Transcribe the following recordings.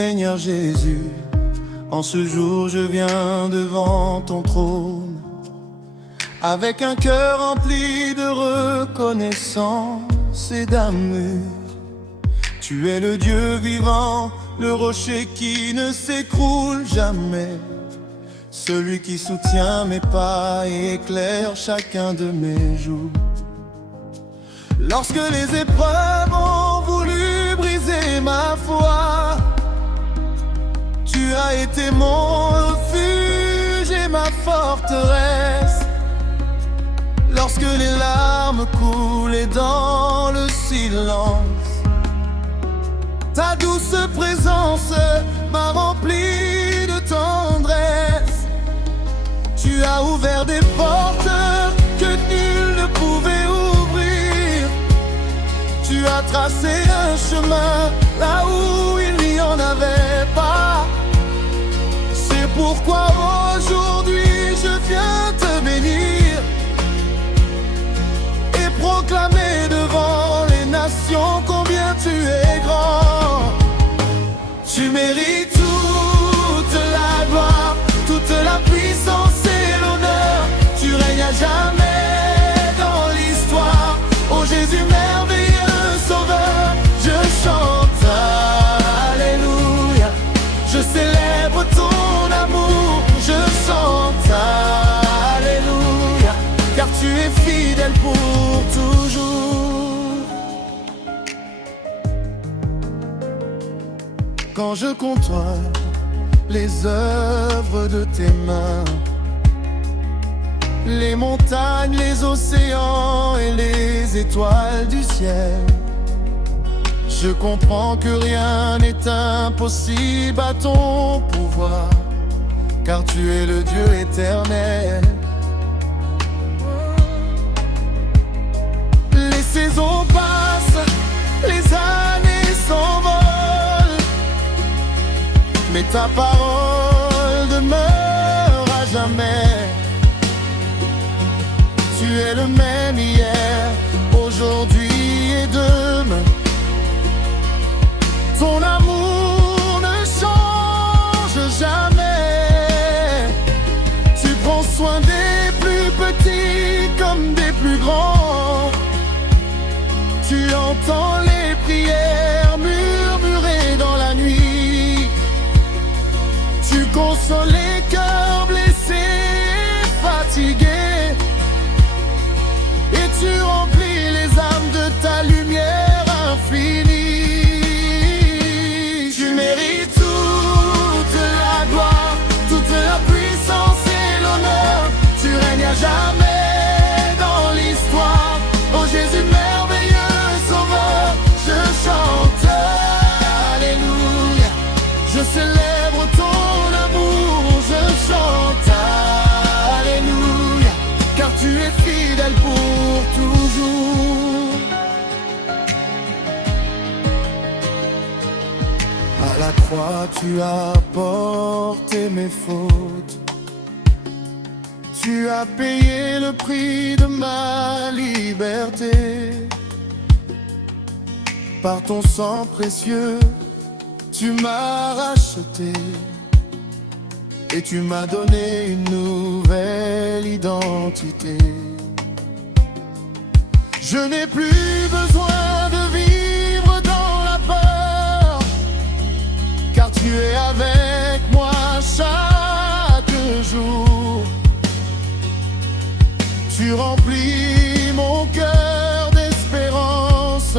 Seigneur Jésus, en ce jour je viens devant ton trône, avec un cœur rempli de reconnaissance et d'amour. Tu es le Dieu vivant, le rocher qui ne s'écroule jamais, celui qui soutient mes pas et éclaire chacun de mes jours. Lorsque les épreuves ont voulu briser ma foi, tu as été mon refuge et ma forteresse. Lorsque les larmes coulaient dans le silence, ta douce présence m'a rempli de tendresse. Tu as ouvert des portes que nul ne pouvait ouvrir. Tu as tracé un chemin là où il n'y en avait pas. C'est pourquoi aujourd'hui je viens te bénir et proclamer devant les nations combien tu es grand. Tu mérites toute la gloire, toute la puissance et l'honneur. Tu règnes à jamais dans l'histoire. Ô Jésus merveilleux Sauveur, je chante Alléluia. Je célèbre ton amour, je chante Alléluia, car tu es fidèle pour toujours. Quand je contemple les œuvres de tes mains, les montagnes, les océans et les étoiles du ciel, je comprends que rien n'est impossible à ton pouvoir, car tu es le Dieu éternel. Les saisons passent, les années s'envolent, mais ta parole demeure à jamais. Tu es le même hier, aujourd'hui et demain. Ton amour ne change jamais. Tu prends soin des plus petits comme des plus grands. Tu entends les prières murmurées dans la nuit. Tu consoles les cœurs blessés, fatigués, et tu remplis les âmes de ta lumière infinie. Tu mérites toute la gloire, toute la puissance et l'honneur. Tu règnes à jamais dans l'histoire. Ô Jésus merveilleux Sauveur, je chante Alléluia. Je célèbre ton amour, je chante Alléluia, car tu es fidèle pour toujours. À la croix tu as porté mes fautes. Tu as payé le prix de ma liberté. Par ton sang précieux, tu m'as racheté et tu m'as donné une nouvelle identité. Je n'ai plus besoin de vivre dans la peur, car tu es avec moi chaque jour. Tu remplis mon cœur d'espérance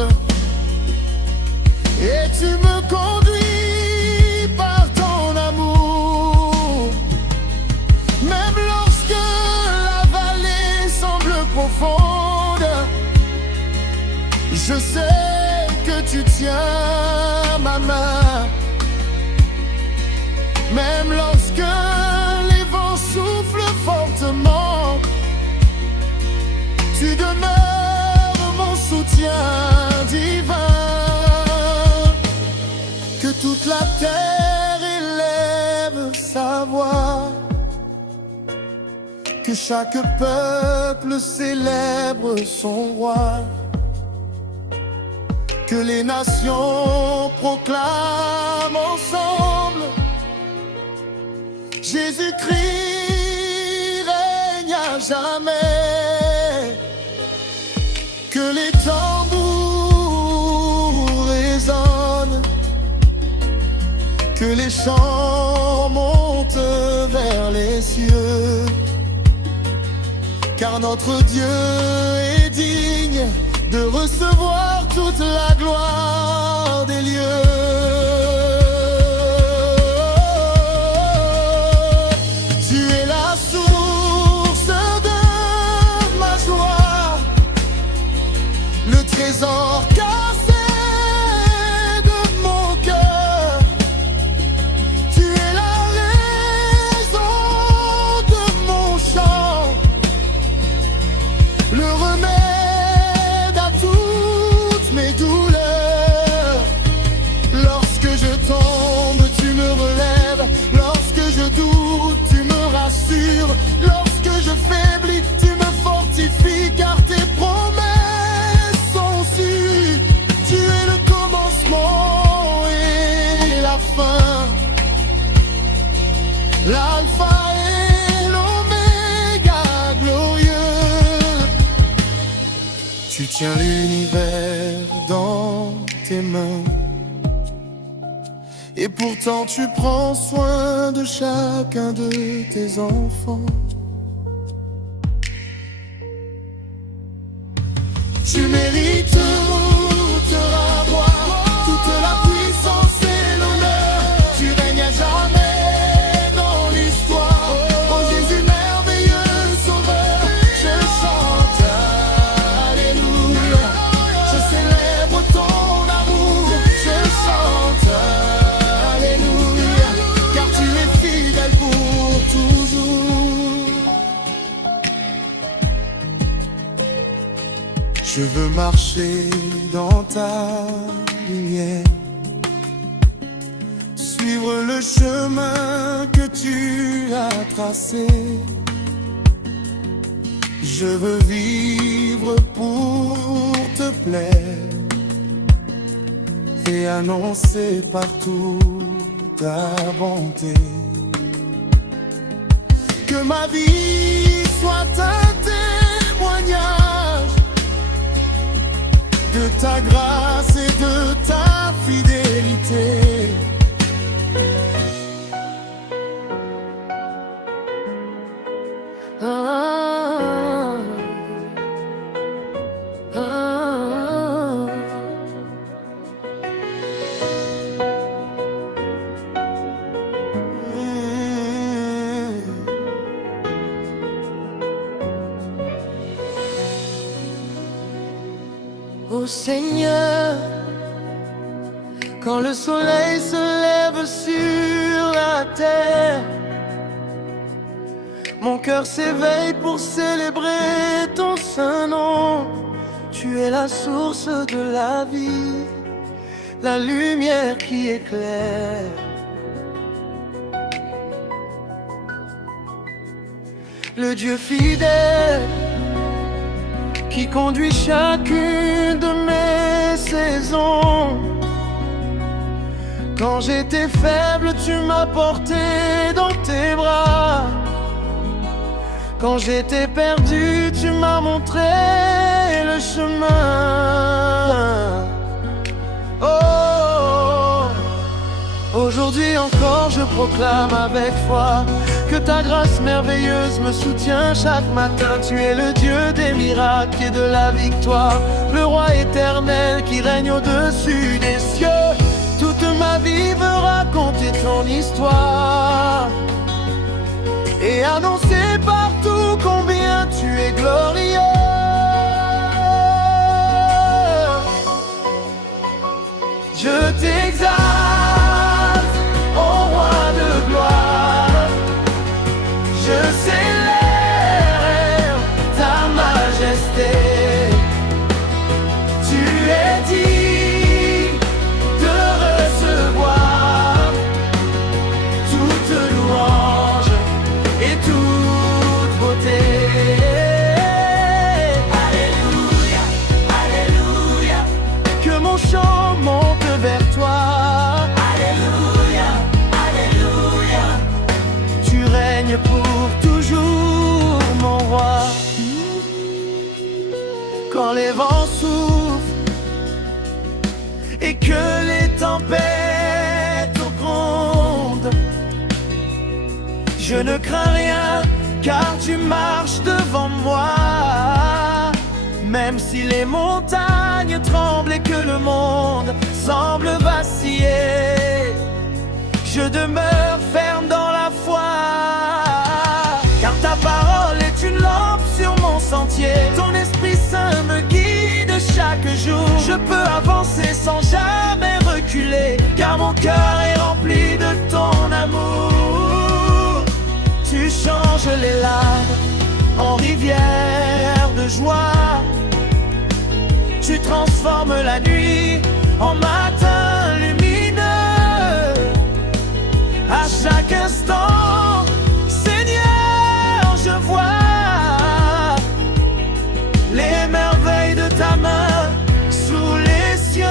et tu me conduis par ton amour. Même lorsque la vallée semble profonde, je sais que tu tiens ma main. Même lorsque les vents soufflent fortement, tu demeures mon soutien divin. Que toute la terre élève sa voix, que chaque peuple célèbre son roi, que les nations proclament ensemble Jésus-Christ règne à jamais. Que les tambours résonnent, que les chants montent vers les cieux, car notre Dieu est digne de recevoir toute la gloire des lieux. Tu es la source de ma joie, le trésor cassé de mon cœur. Tu es la raison de mon chant, le remède à toutes mes douleurs. Lorsque je tombe, tu me relèves. Lorsque je doute, tu me rassures. Lorsque je faiblis, tu me fortifies, car tes promesses sont sûres. Tu es le commencement et la fin, l'alpha et l'oméga glorieux. Tu tiens l'univers dans tes mains, et pourtant tu prends soin de chacun de tes enfants. Tu mérites toute la gloire, toute la puissance et l'honneur. Tu règnes à jamais dans l'histoire. Oh Jésus merveilleux sauveur, je chante alléluia. Je célèbre ton amour, je chante alléluia, car tu es fidèle pour toujours. Je veux marcher dans ta lumière, suivre le chemin que tu as tracé. Je veux vivre pour te plaire et annoncer partout ta bonté. Que ma vie soit un témoignage de ta grâce et de ta fidélité. Ô Seigneur, quand le soleil se lève sur la terre, mon cœur s'éveille pour célébrer ton saint nom. Tu es la source de la vie, la lumière qui éclaire. Le Dieu fidèle qui conduit chacune de mes saisons. Quand j'étais faible, tu m'as porté dans tes bras. Quand j'étais perdu, tu m'as montré le chemin. Oh, aujourd'hui encore, je proclame avec foi que ta grâce merveilleuse me soutient chaque matin. Tu es le Dieu des miracles et de la victoire, le roi éternel qui règne au-dessus des cieux. Toute ma vie veut raconter ton histoire et annoncer partout combien tu es glorieux. Je t'exalte, ô roi de gloire. Je célèbre ta majesté. Tu es digne de recevoir toute louange et toute beauté. Alléluia, alléluia. Que mon chant monte vers toi. quand les vents soufflent et que les tempêtes grondent. Je ne crains rien car tu marches devant moi. Même si les montagnes tremblent et que le monde semble vaciller, je demeure ferme dans la foi. Car ta parole est une lampe sur mon sentier. Ton Esprit Saint me guide chaque jour. Je peux avancer sans jamais reculer, car mon cœur est rempli de ton amour. Tu changes les larmes en rivières de joie. Tu transformes la nuit en matin lumineux. À chaque instant, Seigneur, je vois les merveilles de ta main sous les cieux.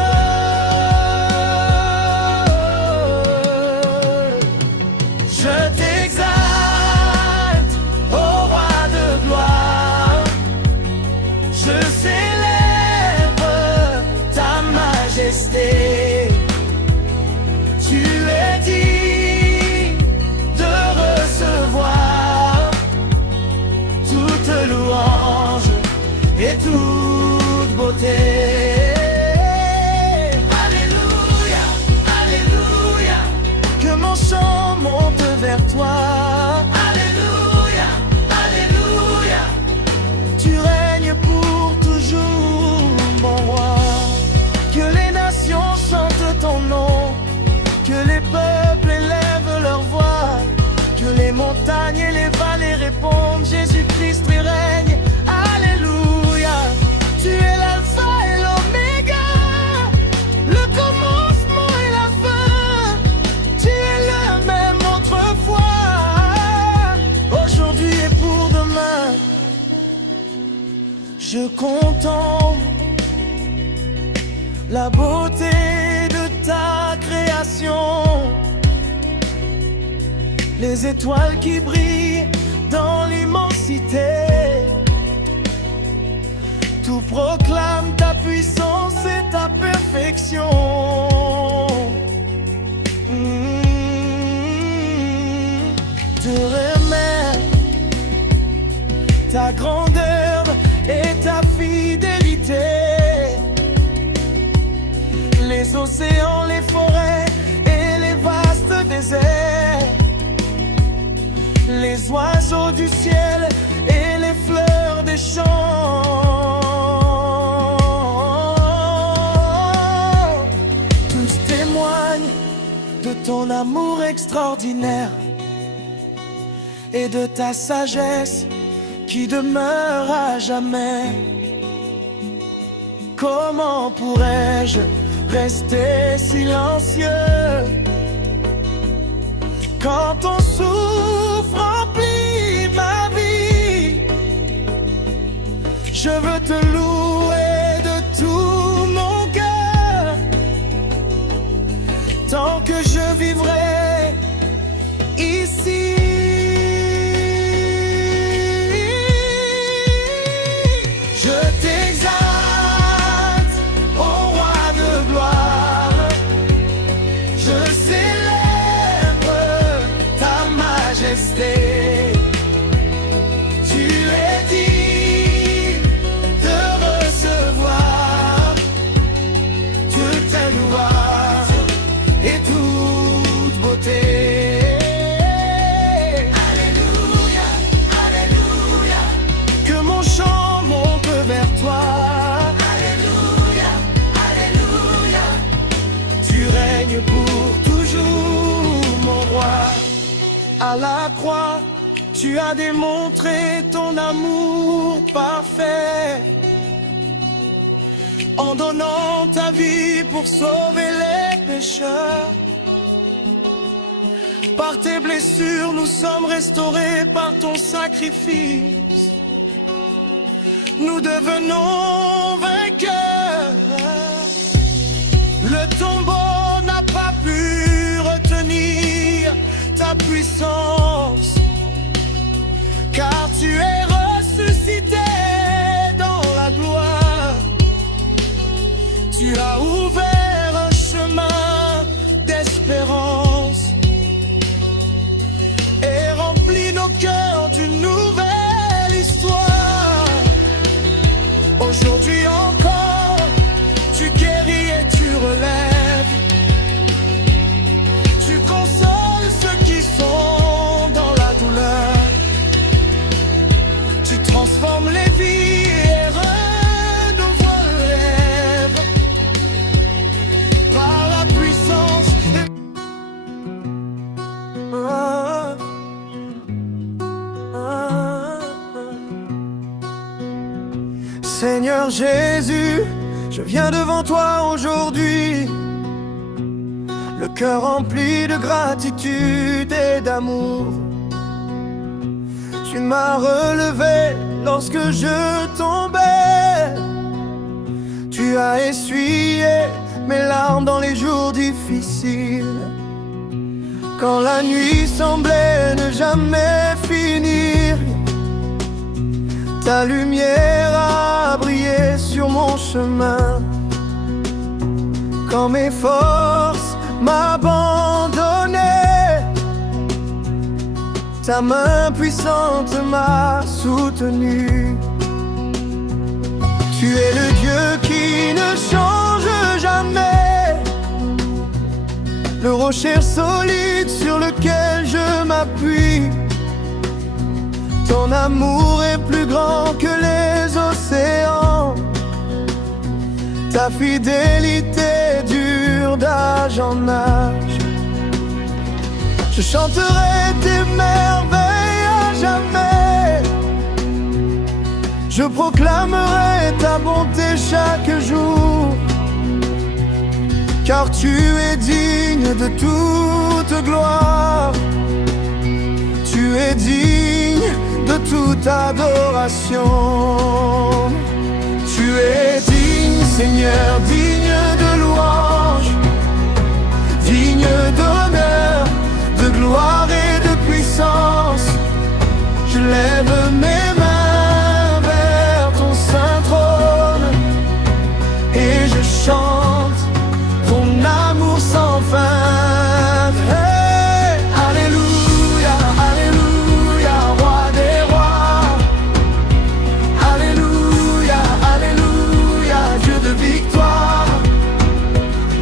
Je t'exalte, ô roi de gloire. Je célèbre ta majesté. Tu es digne de recevoir toute louange et toute beauté. Alléluia, alléluia, que mon chant monte vers toi. Alléluia, alléluia, tu règnes pour toujours, mon roi. Que les nations chantent ton nom, que les peuples élèvent leur voix, que les montagnes et les vallées répondent: Jésus-Christ règne. Alléluia, tu es l'alpha et l'oméga, le commencement et la fin. Tu es le même autrefois, aujourd'hui et pour demain. Je contemple la beauté de ta création, les étoiles qui brillent dans l'immensité. Tout proclame ta puissance et ta perfection. Te remercie ta grandeur et ta fidélité. Les océans, les forêts et les vastes déserts, les oiseaux du ciel et les fleurs des champs, tous témoignent de ton amour extraordinaire et de ta sagesse qui demeure à jamais. Comment pourrais-je rester silencieux quand ton souffle remplit ma vie? Je veux te louer de tout mon cœur tant que je vivrai ici. Je t'exalte, ô roi de gloire. Je célèbre ta majesté. Tu es digne de recevoir toute ta louange et toute beauté. Alléluia, alléluia, que mon chant monte vers toi. Alléluia, alléluia, tu règnes pour toujours, mon roi. À la croix, tu as démontré ton amour parfait en donnant ta vie pour sauver les pécheurs. Par tes blessures, nous sommes restaurés par ton sacrifice. Nous devenons vainqueurs. Le tombeau n'a pas pu retenir ta puissance, car tu es ressuscité dans la gloire. Tu as ouvert un chemin d'espérance et rempli nos cœurs d'une nouvelle histoire. Aujourd'hui encore, tu guéris et tu relèves. Tu consoles ceux qui sont dans la douleur. Tu transformes les vies et renouveles le rêve. Par la puissance de... Seigneur Jésus, je viens devant toi aujourd'hui, le cœur rempli de gratitude et d'amour. Tu m'as relevé lorsque je tombais. Tu as essuyé mes larmes dans les jours difficiles. Quand la nuit semblait ne jamais finir, ta lumière a brillé sur mon chemin. Quand mes forces m'abandonnaient, ta main puissante m'a soutenu. Tu es le Dieu qui ne change jamais, le rocher solide sur lequel je m'appuie. Ton amour est plus grand que les océans, ta fidélité dure d'âge en âge. Je chanterai tes merveilles à jamais, je proclamerai ta bonté chaque jour, car tu es digne de toute gloire. Tu es digne de toute adoration. Tu es digne, Seigneur, digne de louange, digne d'honneur, de gloire et de puissance. Je lève mes mains vers ton saint trône et je chante ton amour sans fin. Hey, alléluia, alléluia, roi des rois. Alléluia, alléluia, Dieu de victoire.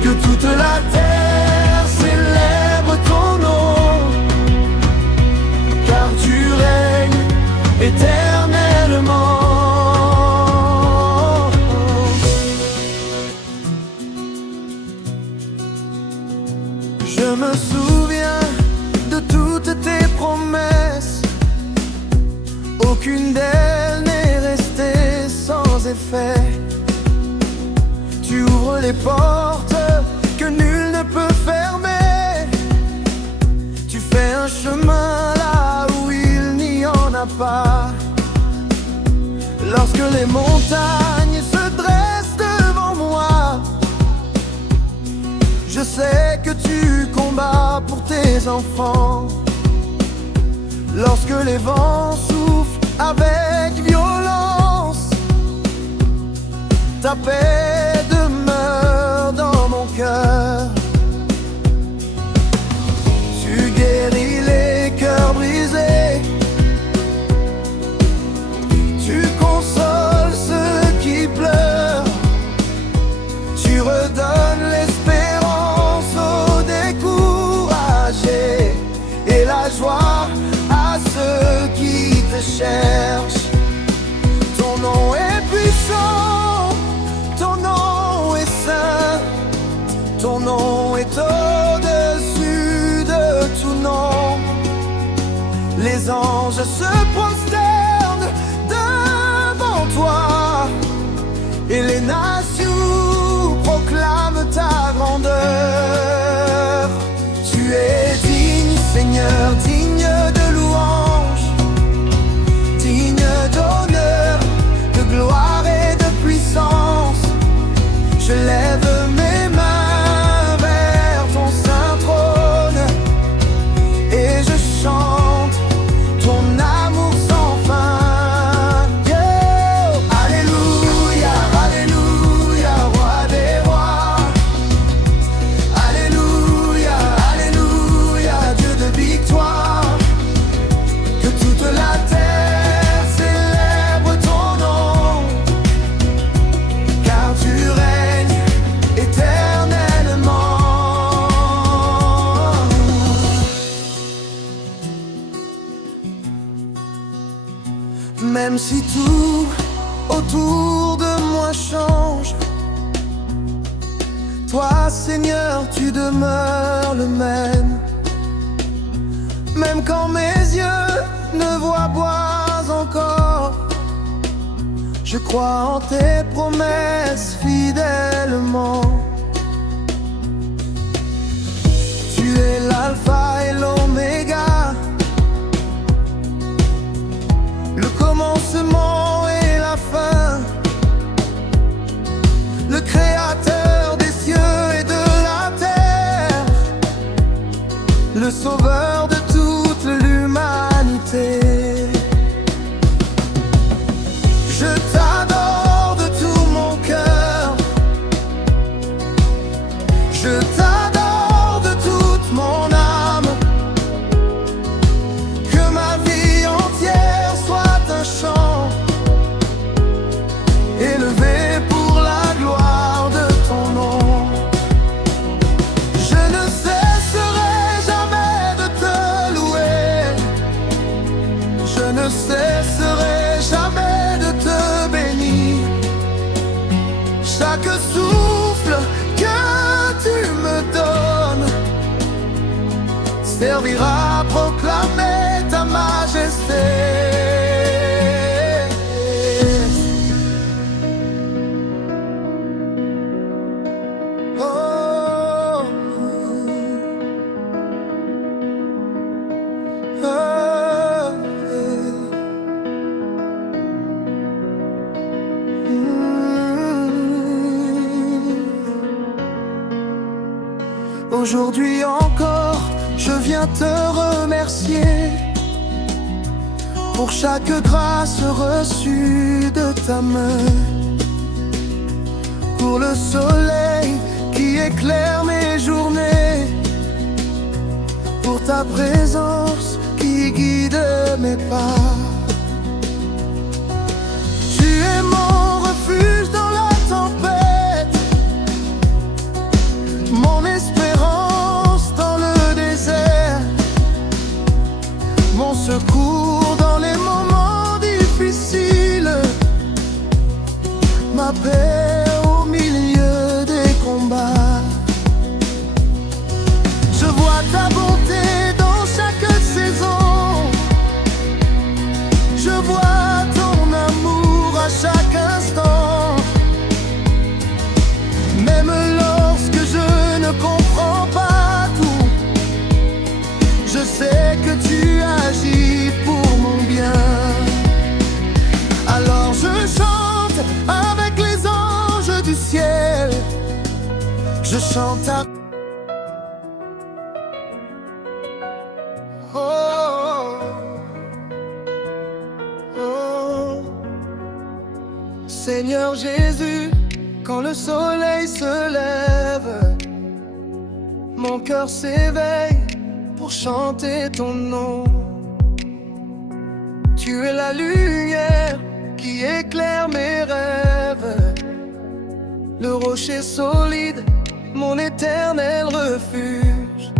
Que toute la terre célèbre ton nom, car tu règnes éternellement. Je me souviens de toutes tes promesses, aucune d'elles n'est restée sans effet. Tu ouvres les portes que nul ne peut fermer. Tu fais un chemin là où il n'y en a pas. Lorsque les montagnes se dressent devant moi, je sais que tu combats pour tes enfants. Lorsque les vents soufflent avec violence, ta paix demeure dans mon cœur. Tu guéris les cœurs brisés, tu consoles ceux qui pleurent, tu redonnes l'espérance aux découragés et la joie à ceux qui te cherchent. Ton nom est puissant, ton nom est saint, ton nom est au-dessus de tout nom. Les anges se prosternent devant toi et les nations proclament ta grandeur. Tu es digne, Seigneur, digne de louange, digne d'honneur, de gloire et de puissance. Je lève mes mains vers ton saint trône et je chante ton amour sans fin. Yeah. Alléluia, alléluia, roi des rois. Même si tout autour de moi change, toi Seigneur tu demeures le même. Même quand mes yeux ne voient pas encore, je crois en tes promesses fidèlement. Tu es l'alpha et l'oméga, le commencement et la fin, le créateur des cieux et de la terre, le sauveur de toute l'humanité. Je t'adore de tout mon cœur, je t'adore de toute mon âme. Que ma vie entière soit un chant élevé pour la gloire de ton nom. Je ne cesserai jamais de te louer, je ne cesserai jamais de te bénir. Chaque souffle que tu me donnes servira à proclamer ta majesté. Oh, oh, Aujourd'hui encore, je viens te remercier pour chaque grâce reçue de ta main, pour le soleil qui éclaire mes journées, pour ta présence qui guide mes pas. Tu es mon refuge dans la tempête, mon espérance dans le désert, mon secours dans les moments difficiles, ma paix au milieu des combats. Je vois ta bonté dans chaque saison, je vois ton amour à chaque instant. Même lorsque je ne comprends pas tout, je sais que tu agis pour mon bien. Alors je chante avec les anges du ciel, je chante à... Oh, oh, oh. Seigneur Jésus, quand le soleil se lève, mon cœur s'éveille pour chanter ton nom. Tu es la lumière qui éclaire mes rêves, le rocher solide, mon éternel refuge.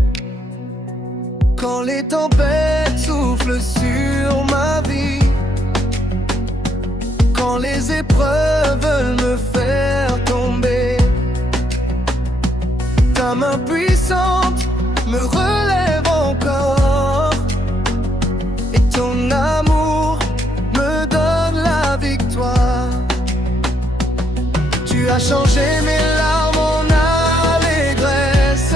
Quand les tempêtes soufflent sur ma vie, quand les épreuves veulent me faire tomber, ta main puissante me relève encore, et ton amour me donne la victoire. Tu as changé mes larmes en allégresse,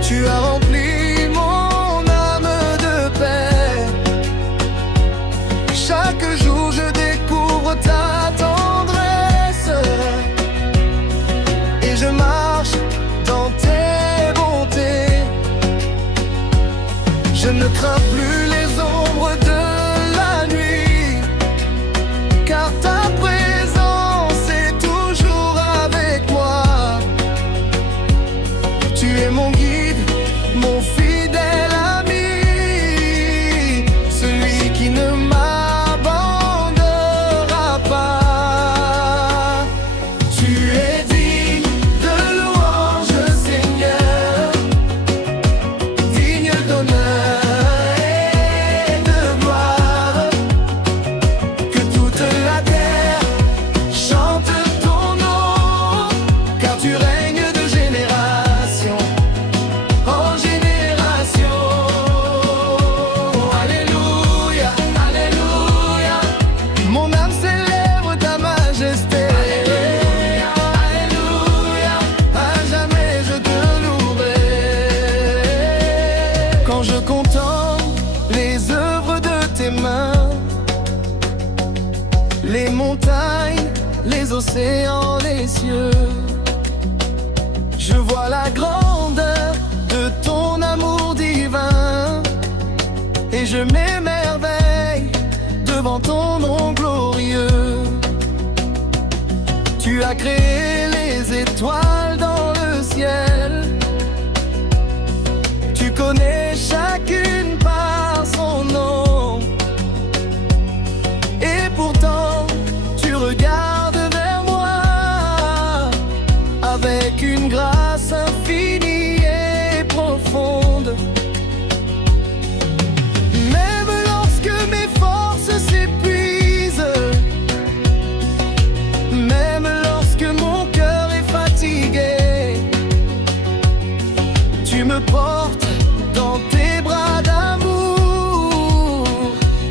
tu as rempli mon âme de paix. Chaque jour je découvre ta tendresse, et je marche dans tes bontés. Je ne crains plus les ombres de la nuit, car ta présence est toujours avec moi. Tu es mon guide, mon fidèle ami, celui qui ne m'abandonnera pas. Tu es digne de louange, Seigneur, digne d'honneur et Quand je contemple les œuvres de tes mains, les montagnes, les océans, les cieux, je vois la grandeur de ton amour divin, et je m'émerveille devant ton nom glorieux. Tu as créé les étoiles dans le ciel, tu connais chacune par son nom, et pourtant tu regardes vers moi avec une grâce infinie et profonde. Même lorsque mes forces s'épuisent, même lorsque mon cœur est fatigué, tu me portes dans tes bras d'amour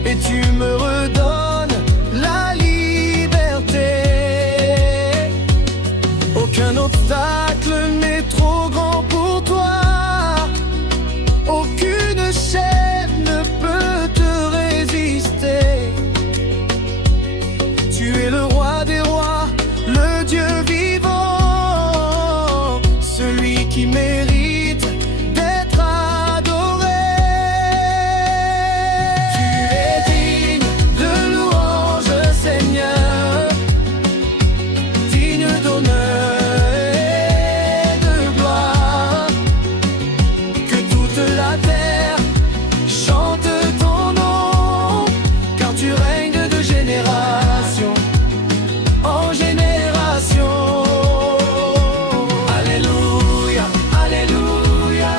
et tu me redonnes la liberté. Aucun obstacle n'est trop grand pour toi, aucune chaîne ne peut te résister. Tu es le roi des rois, le Dieu vivant, celui qui mérite d'être adoré. Tu es digne de louange, Seigneur, digne d'honneur et de gloire. Que toute la terre chante ton nom, car tu règnes de génération en génération. Alléluia, alléluia,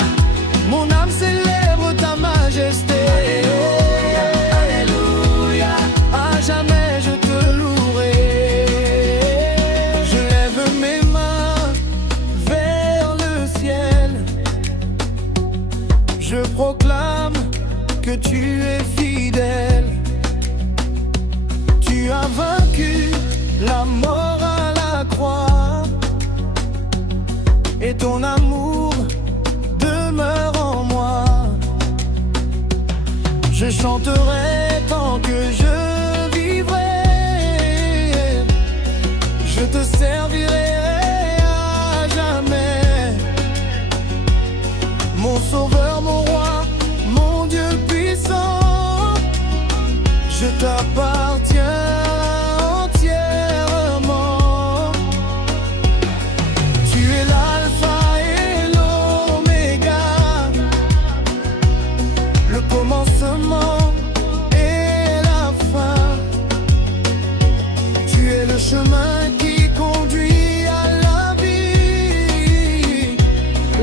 mon âme célèbre ta majesté. Alléluia, à jamais je te louerai. Je lève mes mains vers le ciel, je proclame que tu es fidèle. Tu as vaincu la mort à la croix, et ton amour demeure en moi. Je chanterai tant que je vivrai, je te servirai à jamais. Mon sauveur, mon roi, mon Dieu puissant, je t'appartiens entièrement. Tu es l'alpha et l'oméga, le commencement et la fin. Tu es le chemin qui conduit à la vie,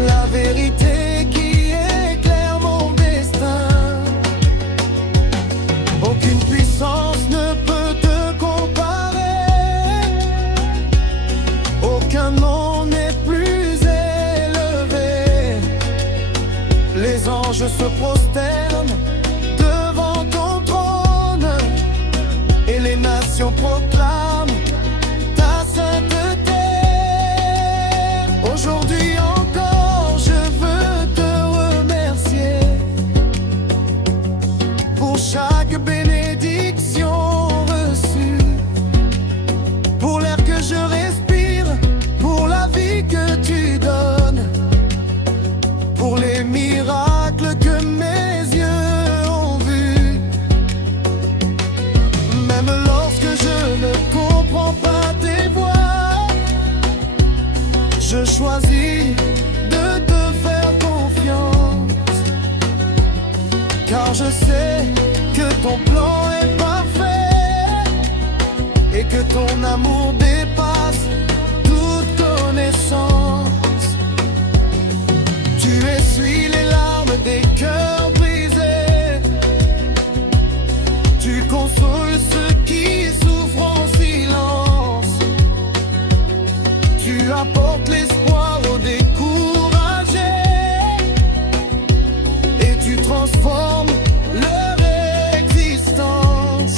la vérité qui éclaire mon destin. Aucune puissance ne peut te comparer, aucun nom n'est plus élevé. Les anges se prosternent devant ton trône, et les nations proclament ta sainteté. Aujourd'hui encore je veux te remercier pour chaque bénédiction reçue, pour l'air que je respire, pour la vie que tu donnes, pour les miracles que mes yeux ont vus. Même lorsque je ne comprends pas tes voies, je choisis de te faire confiance, car je sais que ton plan est parfait et que ton amour dépasse toute connaissance. Tu essuies les larmes des cœurs brisés, tu consoles ceux qui souffrent en silence, tu apportes l'espoir aux découragés, et tu transformes leur existence.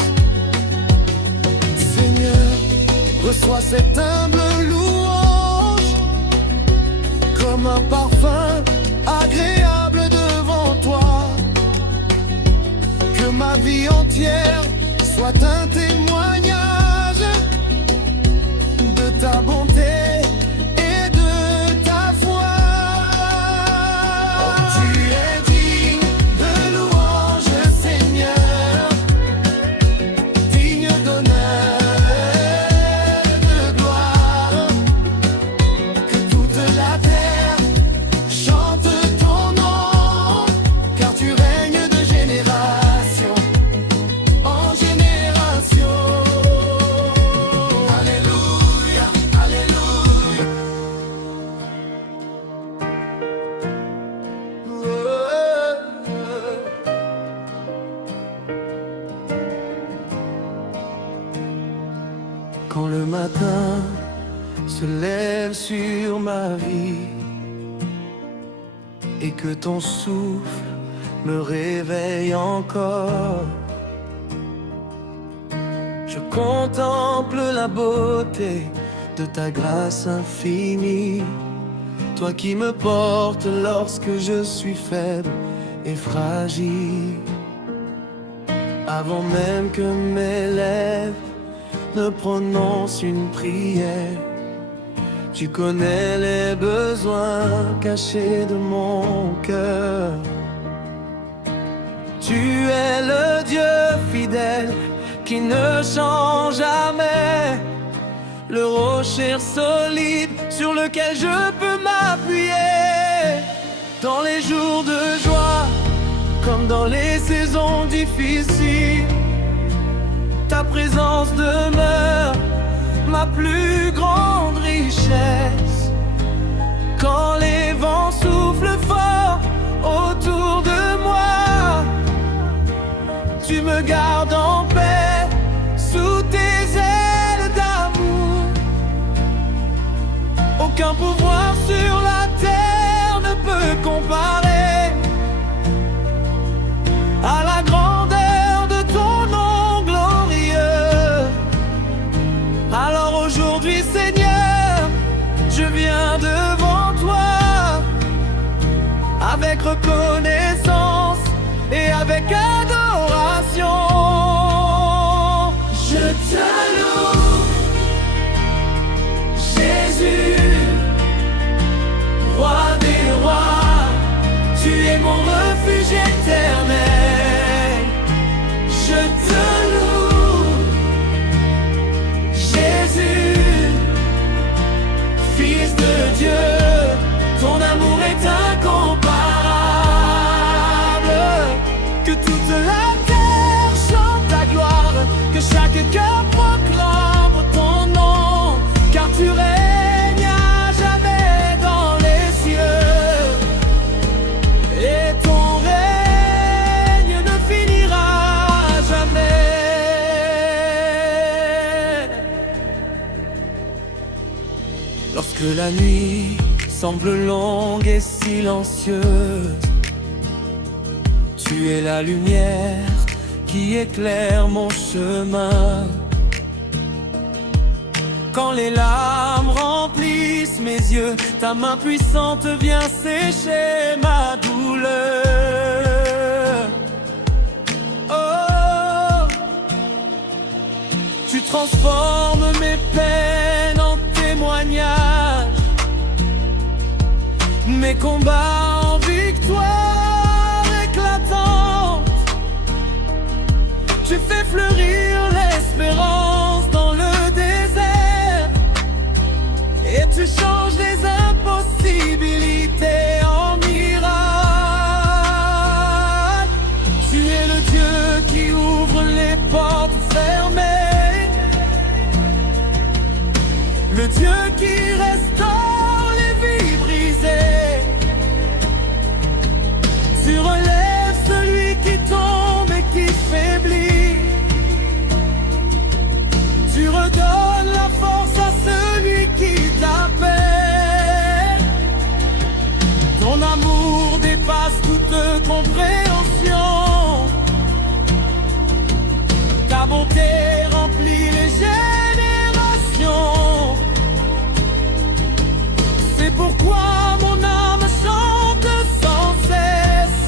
Seigneur, reçois cette humble louange comme un parfum agréable devant toi. Quand le matin se lève sur ma vie et que ton souffle me réveille encore, je contemple la beauté de ta grâce infinie, toi qui me portes lorsque je suis faible et fragile. Avant même que mes lèvres ne prononcent une prière, tu connais les besoins cachés de mon cœur. Tu es le Dieu fidèle qui ne change jamais, le rocher solide sur lequel je peux m'appuyer. Dans les jours de joie comme dans les saisons difficiles, ta présence demeure ma plus grande richesse. Quand les vents soufflent fort autour de moi, tu me gardes en paix sous tes ailes d'amour. Aucun pouvoir sur la terre ne peut comparer à la grandeur de ton nom glorieux. Alors aujourd'hui, Seigneur, je viens devant toi avec reconnaissance et avec adoration. Je te loue, Jésus, roi des rois, tu es mon refuge éternel. Je te loue, Jésus, Fils de Dieu, ton amour est incomparable. Que toute la terre chante ta gloire, que chaque cœur proclame ton nom, car tu règnes à jamais dans les cieux, et ton règne ne finira jamais. Lorsque la nuit semble longue et silencieuse, tu es la lumière qui éclaire mon chemin. Quand les larmes remplissent mes yeux, ta main puissante vient sécher ma douleur. Oh, tu transformes mes peines en témoignages, mes combats en victoire éclatante. Tu fais fleurir l'espérance dans le désert, et tu changes les impossibilités en miracles. Tu es le Dieu qui ouvre les portes fermées, le Dieu qui restaure les vies brisées. Tu relèves celui qui tombe et qui faiblit, tu redonnes la force à celui qui t'appelle. Ton amour dépasse toute compréhension, ta bonté remplit les générations. C'est pourquoi mon âme chante sans cesse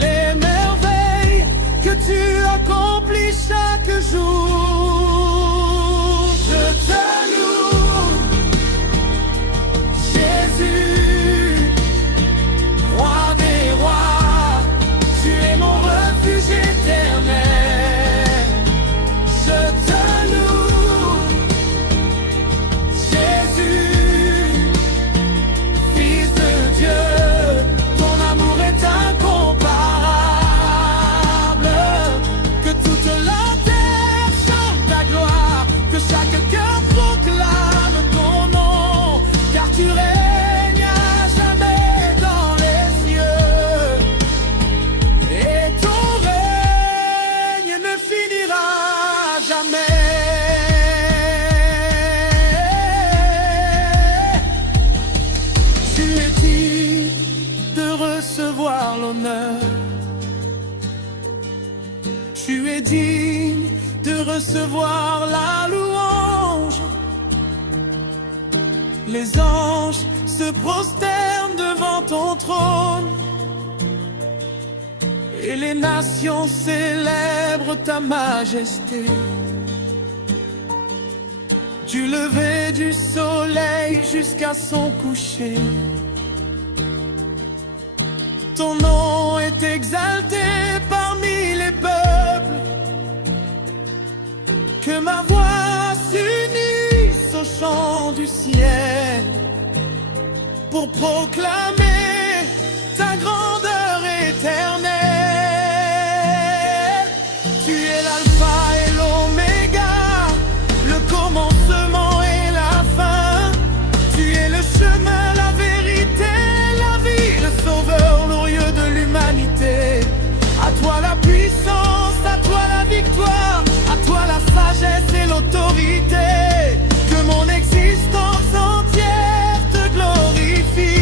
les merveilles que tu accomplis chaque jour. Je te loue, Jésus, roi des rois, tu es mon refuge éternel. Je te loue, Jésus, Fils de Dieu, ton amour est incomparable. Que toute la terre gloire, l'honneur. Tu es digne de recevoir la louange. Les anges se prosternent devant ton trône, et les nations célèbrent ta majesté. Du lever du soleil jusqu'à son coucher, ton nom est exalté parmi les peuples. Que ma voix s'unisse au chant du ciel pour proclamer ta grandeur éternelle. Tu es l'alpha et l'oméga, le commencement et la fin. Tu es le chemin, la vérité, la vie, le sauveur glorieux de l'humanité. À toi la puissance, à toi la victoire, à toi la sagesse et l'autorité. Que mon existence entière te glorifie,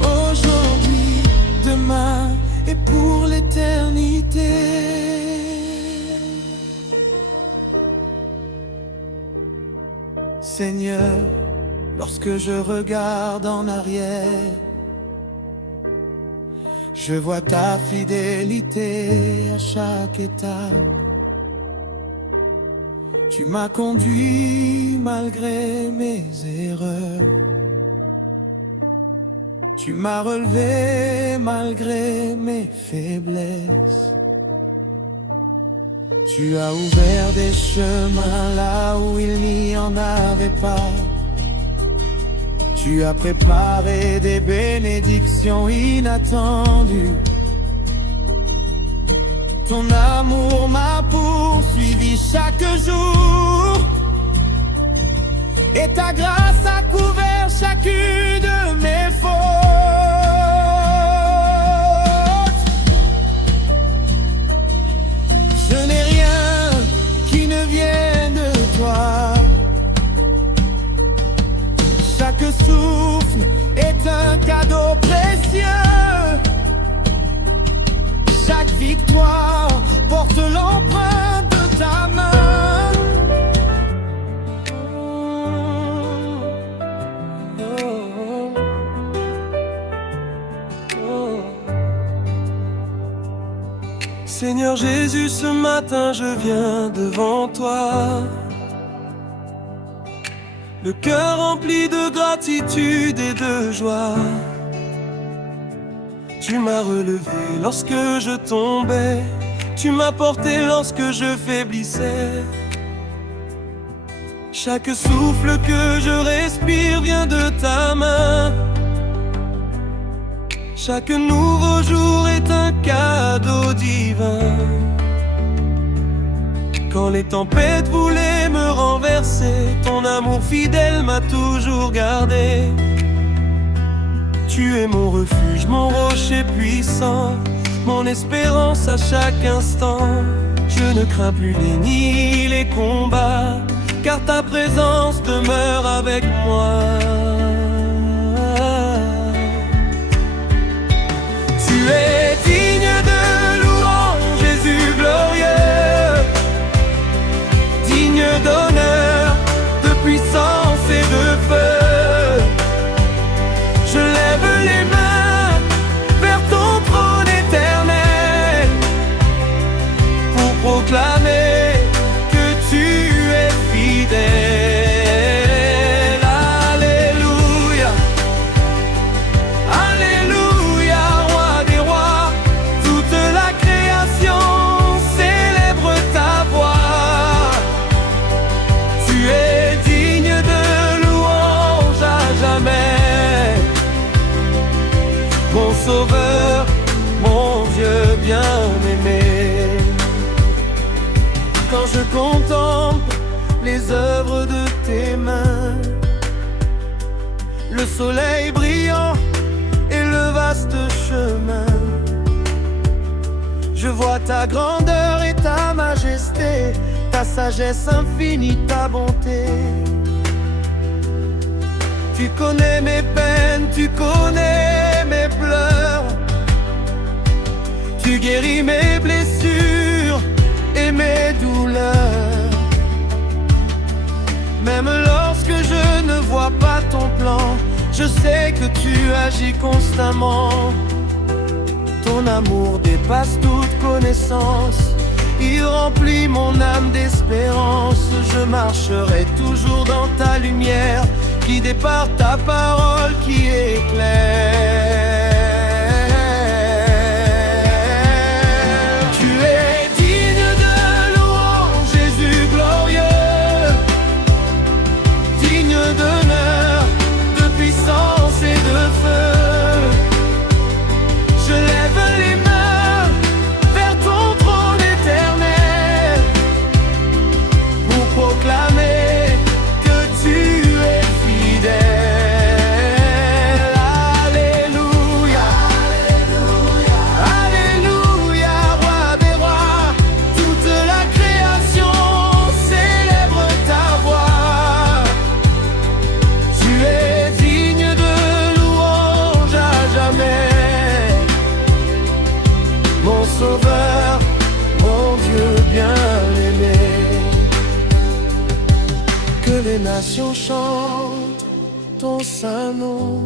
aujourd'hui, demain et pour l'éternité. Seigneur, lorsque je regarde en arrière, je vois ta fidélité à chaque étape. Tu m'as conduit malgré mes erreurs. Tu m'as relevé malgré mes faiblesses. Tu as ouvert des chemins là où il n'y en avait pas. Tu as préparé des bénédictions inattendues. Ton amour m'a poursuivi chaque jour, et ta grâce a couvert chacune de mes fautes. Je n'ai rien qui ne vienne de toi. Chaque souffle est un cadeau précieux. Chaque victoire porte l'empreinte de ta main. Seigneur Jésus, ce matin je viens devant toi, le cœur rempli de gratitude et de joie. Tu m'as relevé lorsque je tombais, tu m'as porté lorsque je faiblissais. Chaque souffle que je respire vient de ta main. Chaque nouveau jour est un cadeau divin. Quand les tempêtes voulaient me renverser, ton amour fidèle m'a toujours gardé. Tu es mon refuge, mon rocher puissant, mon espérance à chaque instant. Je ne crains plus les nids, les combats, car ta présence demeure avec moi. Tu es digne de louange, Jésus glorieux, digne d'honneur, de puissance et de feu. Je lève les mains vers ton trône éternel pour proclamer que tu es fidèle. Alléluia, Alléluia, roi des rois. Toute la création célèbre ta voix. Tu es digne de louange à jamais. Mon sauveur, mon Dieu bien-aimé. Quand je contemple les œuvres de tes mains, le soleil brillant et le vaste chemin, je vois ta grandeur et ta majesté, ta sagesse infinie, ta bonté. Tu connais mes peines, tu connais mes pleurs. guéris mes blessures et mes douleurs. Même lorsque je ne vois pas ton plan, je sais que tu agis constamment. Ton amour dépasse toute connaissance, il remplit mon âme d'espérance. Je marcherai toujours dans ta lumière, guidé par ta parole qui éclaire. Tu es digne de louange, Jésus glorieux, digne d'honneur, de puissance et de feu. Je lève les mains vers ton trône éternel pour proclamer que tu es fidèle. Alléluia, Alléluia, Roi des rois. Toute la création célèbre ta voix. Tu es digne de louange à jamais. Mon sauveur, mon Dieu bien-aimé. Que les nations chantent ton saint nom,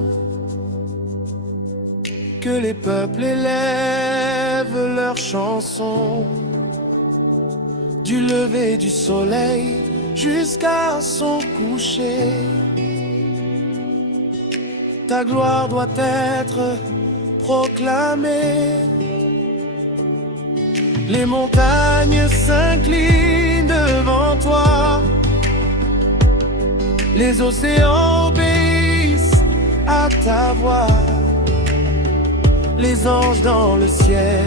que les peuples élèvent leurs chansons, du lever du soleil jusqu'à son coucher. Ta gloire doit être proclamée. Les montagnes s'inclinent devant toi, les océans obéissent à ta voix. Les anges dans le ciel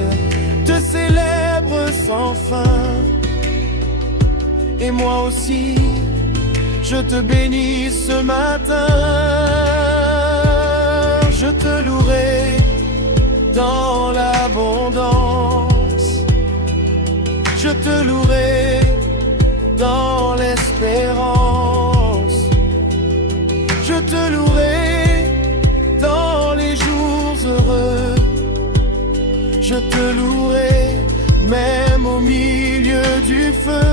te célèbrent sans fin. Et moi aussi, je te bénis ce matin. Je te louerai dans l'abondance. Je te louerai dans l'espérance. Je te louerai dans les jours heureux. Je te louerai même au milieu du feu.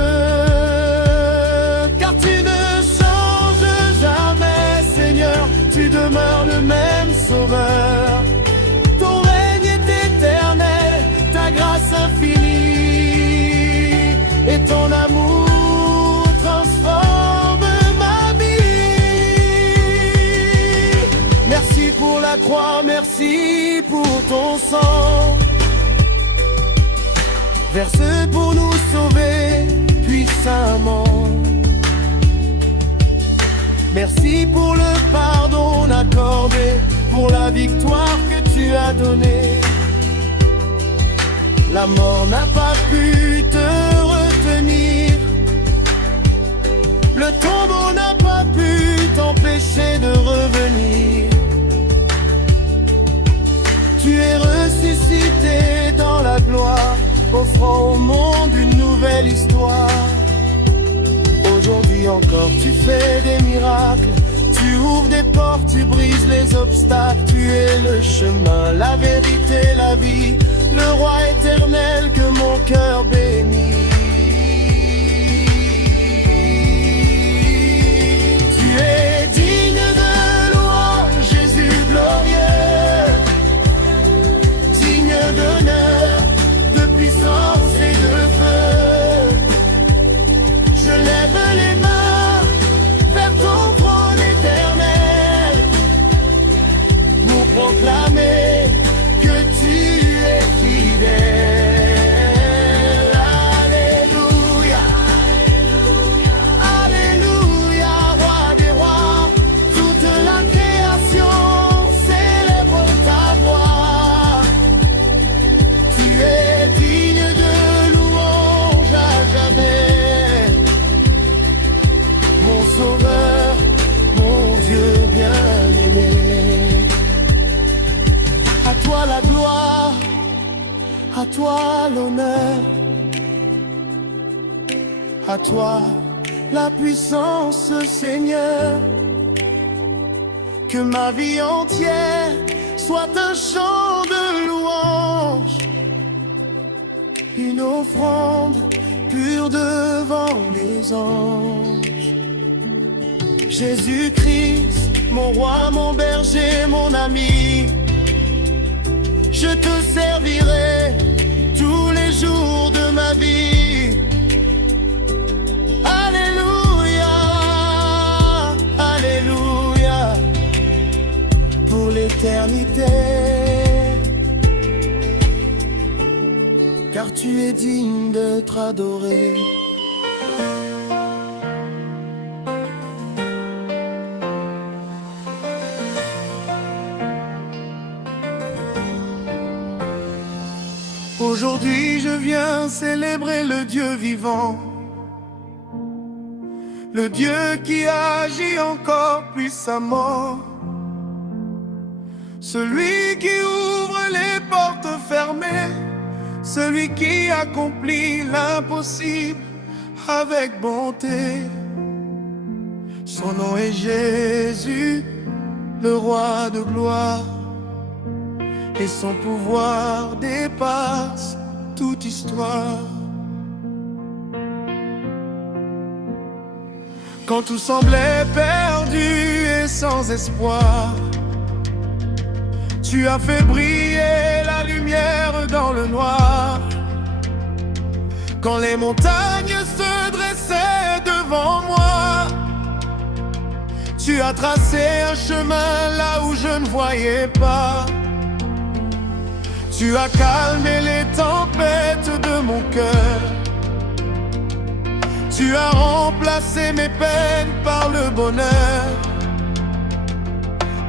Car tu ne changes jamais, Seigneur, tu demeures le même sauveur. Ton règne est éternel, ta grâce infinie et ton amour transforme ma vie. Merci pour la croix, merci pour ton sang, versé pour nous sauver puissamment. Merci pour le pardon accordé, pour la victoire que tu as donnée. La mort n'a pas pu te retenir, le tombeau n'a pas pu t'empêcher de revenir. Tu es ressuscité dans la gloire, offrant au monde une nouvelle histoire. Aujourd'hui encore tu fais des miracles, tu ouvres des portes, tu brises les obstacles. Tu es le chemin, la vérité, la vie, le roi éternel que mon cœur bénit. Tu es digne de louange, Jésus glorieux, digne d'honneur, de puissance et de feu. Je lève les mains vers ton trône éternel pour proclamer que tu es fidèle. Alléluia, Alléluia, Roi des rois. Toute la création célèbre ta voix. Tu es digne de louange à jamais. Mon sauveur, mon Dieu bien-aimé. À toi la gloire, à toi l'honneur, à toi la puissance, Seigneur. Que ma vie entière soit un chant de louange offrande pure devant les anges. Jésus-Christ, mon roi, mon berger, mon ami, je te servirai tous les jours de ma vie. Alléluia, Alléluia, pour l'éternité, car tu es digne d'être adoré. Aujourd'hui je viens célébrer le Dieu vivant, le Dieu qui agit encore puissamment, celui qui ouvre les portes fermées, celui qui accomplit l'impossible avec bonté. Son nom est Jésus, le roi de gloire, et son pouvoir dépasse toute histoire. Quand tout semblait perdu et sans espoir, tu as fait briller la lumière dans le noir. Quand les montagnes se dressaient devant moi, tu as tracé un chemin là où je ne voyais pas. Tu as calmé les tempêtes de mon cœur. Tu as remplacé mes peines par le bonheur.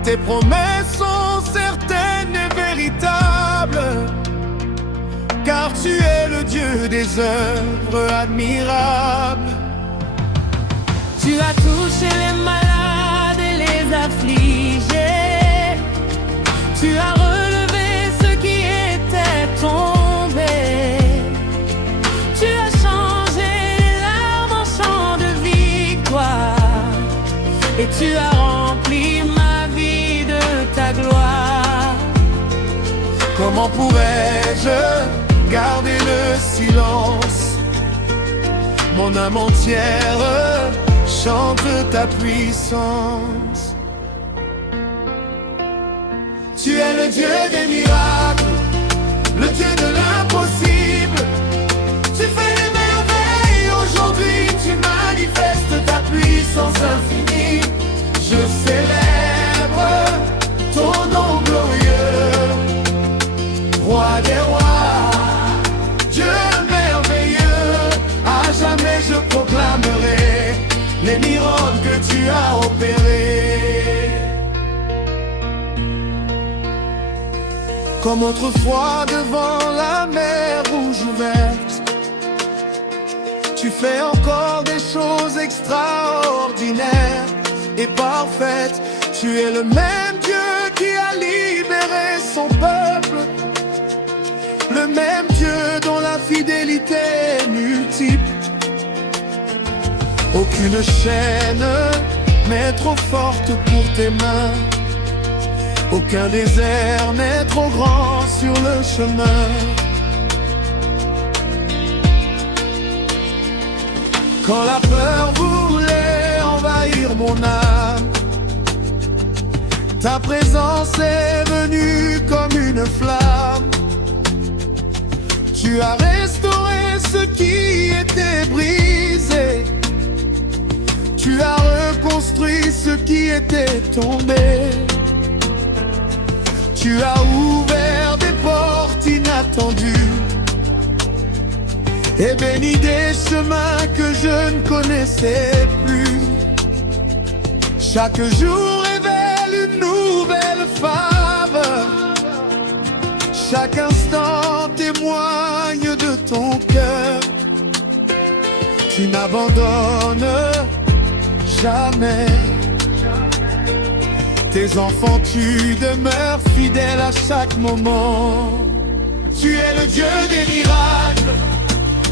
Tes promesses sont certaines et véritables, car tu es le Dieu des œuvres admirables. Tu as touché les malades et les affligés. Tu as relevé ceux qui étaient tombés. Tu as changé les larmes en chants de victoire, et tu as rempli ma vie de ta gloire. Comment pourrais-je garder le silence? Mon âme entière chante ta puissance. Tu es le Dieu des miracles, le Dieu de l'impossible. Tu fais des merveilles, aujourd'hui tu manifestes ta puissance infinie. Je célèbre ton nom glorieux, roi des rois, Dieu merveilleux. À jamais je proclamerai les miracles que tu as opérés. Comme autrefois devant la mer rouge ouverte, tu fais encore des choses extraordinaires et parfaites. Tu es le même Dieu qui a libéré son peuple, le même Dieu dont la fidélité est multiple. Aucune chaîne n'est trop forte pour tes mains, aucun désert n'est trop grand sur le chemin. Quand la peur voulait envahir mon âme, ta présence est venue comme une flamme. Tu as restauré ce qui était brisé. Tu as reconstruit ce qui était tombé. Tu as ouvert des portes inattendues et béni des chemins que je ne connaissais plus. Chaque jour révèle une nouvelle faveur. Chaque instant témoigne de ton cœur. Tu n'abandonnes jamais tes enfants, tu demeures fidèle à chaque moment. Tu es le Dieu des miracles,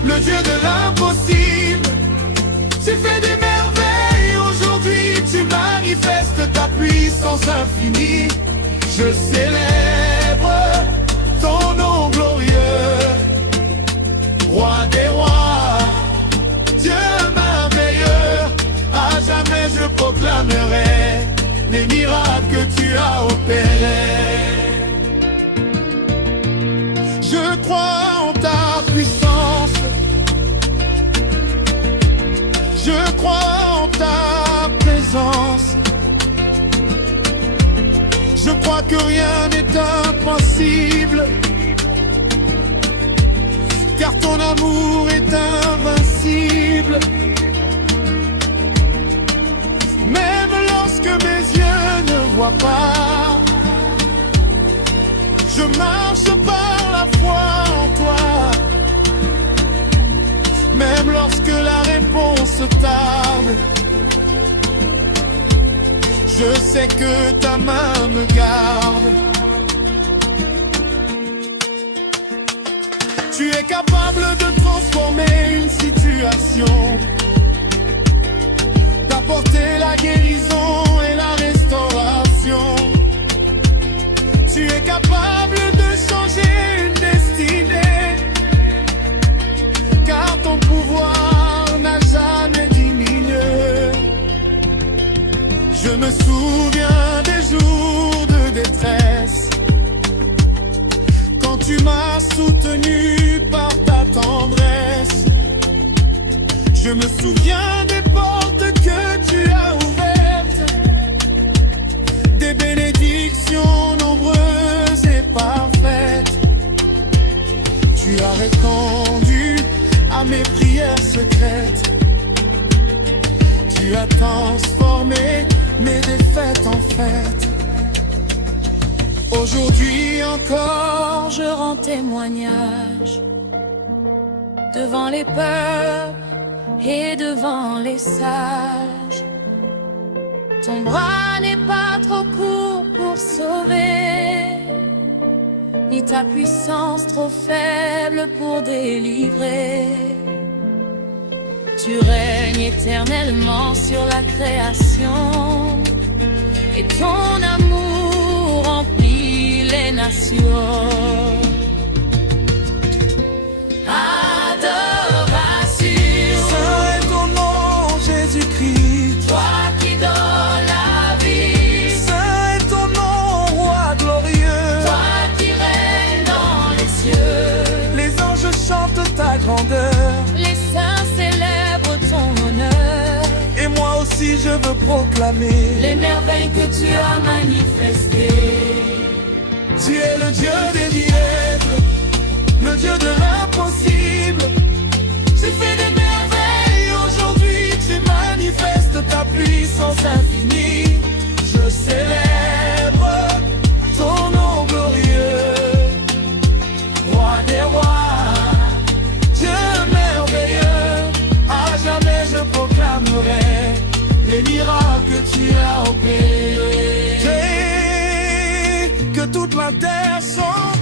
le Dieu de l'impossible. Tu fais des merveilles, aujourd'hui tu manifestes ta puissance infinie. Je célèbre ton nom glorieux, roi crois en ta puissance. Je crois en ta présence. Je crois que rien n'est impossible, car ton amour est invincible. Même lorsque mes yeux ne voient pas, je marche par la foi en toi. Même lorsque la réponse tarde, je sais que ta main me garde. Tu es capable de transformer une situation, d'apporter la guérison et la restauration. Tu es capable de changer une destinée, car ton pouvoir n'a jamais diminué. Je me souviens des jours de détresse, quand tu m'as soutenu par ta tendresse. Je me souviens des portes que tu as ouvertes, des bénédictions nombreuses et parfaites. Tu as répondu à mes prières secrètes. Tu as transformé mes défaites en fêtes. Aujourd'hui encore, je rends témoignage devant les peuples et devant les sages. Ton bras n'est pas trop court pour sauver, ni ta puissance trop faible pour délivrer. Tu règnes éternellement sur la création, et ton amour remplit les nations. Les saints célèbrent ton honneur, et moi aussi je veux proclamer les merveilles que tu as manifestées. Tu es le Dieu des miracles, le Dieu de l'impossible. Tu fais des merveilles aujourd'hui, tu manifestes ta puissance infinie. Je célèbre ton nom glorieux, roi des rois. Les miracles que tu as opérés, que toute la terre s'en